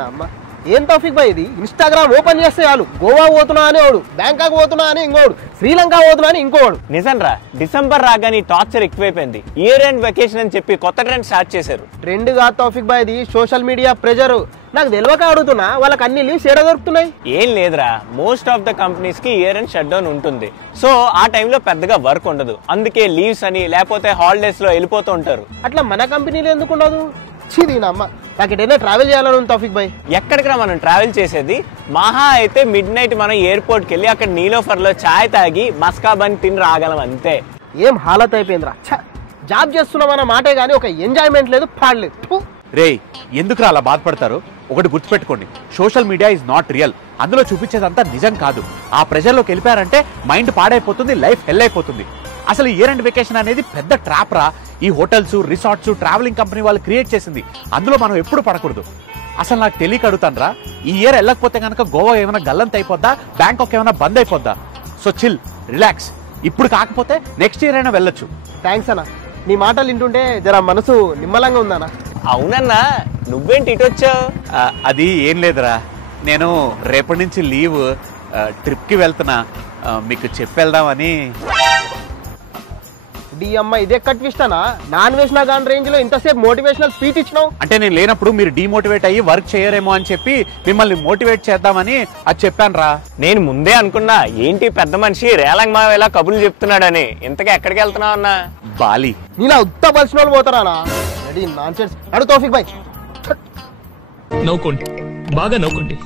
నమ్మ ఏం తౌఫిక్ భాయ్ ఇది ఇన్స్టాగ్రామ్ ఓపెన్ చేస్తే చాలు గోవా పోతున్నా అని వాడు, బ్యాంకాక్ పోతున్నా అని ఇంకోడు, శ్రీలంక పోతున్నా అని ఇంకోడు. నిజం రా, డిసెంబర్ రాగానే టార్చర్ ఎక్కువైపోయింది. ఇయర్ ఎండ్ వెకేషన్ అని చెప్పి కొత్త ట్రెండ్ స్టార్ట్ చేశారు. ట్రెండ్ కాదు తౌఫిక్ భాయ్, ఇది సోషల్ మీడియా ప్రెజర్. నాకు తెలియక అడుగుతున్నా, వాళ్ళకి అన్ని లీవ్స్ ఏడ దొరుకుతున్నాయి? ఏం లేదురా, మోస్ట్ ఆఫ్ ద కంపెనీస్ కి ఇయర్ ఎండ్ షట్ డౌన్ ఉంటుంది. సో ఆ టైంలో పెద్దగా వర్క్ ఉండదు, అందుకే లీవ్స్ అని లేకపోతే హాలిడేస్ లో వెళ్ళిపోతూ ఉంటారు. అట్లా మన కంపెనీలో ఎందుకు ఉండదు? అమ్మ నాకు ఎటైనా ట్రావెల్ చేయాలని ఉంది తౌఫిక్ భాయ్. ఎక్కడికి రా మనం ట్రావెల్ చేసేది? మహా అయితే మిడ్ నైట్ మనం ఎయిర్పోర్ట్కి వెళ్ళి అక్కడ నీలోఫర్ లో చాయ్ తాగి మస్కా బన్ తిని రాగలం అంతే. ఏం హాలత్ అయిపోయిందిరా. జాబ్ చేస్తున్నామన్న మాటే గానీ ఒక ఎంజాయ్మెంట్ లేదు, పాడలేదు. రే ఎందుకు అలా బాధపడతారు? ఒకటి గుర్తుపెట్టుకోండి, social media is not real. అందులో చూపించేదంతా నిజం కాదు. ఆ ప్రెషర్లోకి వెళ్ళిపోయారంటే మైండ్ పాడైపోతుంది, లైఫ్ హెల్ అయిపోతుంది. అసలు ఇయర్ ఎండ్ వెకేషన్ అనేది పెద్ద ట్రాప్ రా. ఈ హోటల్స్, రిసార్ట్స్, ట్రావెలింగ్ కంపెనీ వాళ్ళు క్రియేట్ చేసింది. అందులో మనం ఎప్పుడు పడకూడదు. అసలు నాకు తెలియక అడుగుతాను రా, ఈ ఇయర్ వెళ్ళకపోతే కనుక గోవా ఏమైనా గల్లంత అయిపోద్దా, బ్యాంకాక్ ఏమైనా బంద్ అయిపోద్దా? So chill, relax. ఇప్పుడు కాకపోతే నెక్స్ట్ ఇయర్ అయినా వెళ్ళొచ్చు. థ్యాంక్స్ అన్న, నీ మాటలు వింటుంటే జర మనసు నిమ్మలంగా ఉందన్నా. అవునన్నా, నువ్వేంటి ఇటు వచ్చావు? అది ఏం లేదురా, నేను రేపటి నుంచి లీవ్, ట్రిప్కి వెళ్తున్నా, మీకు చెప్పెళ్దామని. అమ్మ ఇదే కట్ ఇస్తానా? నాన్ వేసిన గాన్ రేంజ్ లో ఇంతసేపు మోటివేషనల్ స్పీచ్ ఇచ్చినావు. అంటే నేను లేనప్పుడు మీరు డిమోటివేట్ అయ్యి వర్క్ చేయరేమో అని చెప్పి మిమ్మల్ని మోటివేట్ చేద్దామని అది చెప్పాను రా. నేను ముందే అనుకున్నా, ఏంటి పెద్ద మనిషి రేలంగ్ మావ ఇలా కబుర్లు చెప్తున్నాడని. ఇంతగా ఎక్కడికి వెళ్తున్నావు అన్నా? బాలి. నీలా ఉత్త బలిసిన వాళ్ళు పోతారా? Ready nonsense. అడు తౌఫిక్ భాయ్, నవ్వుకోండి, బాగా నవ్వుకోండి.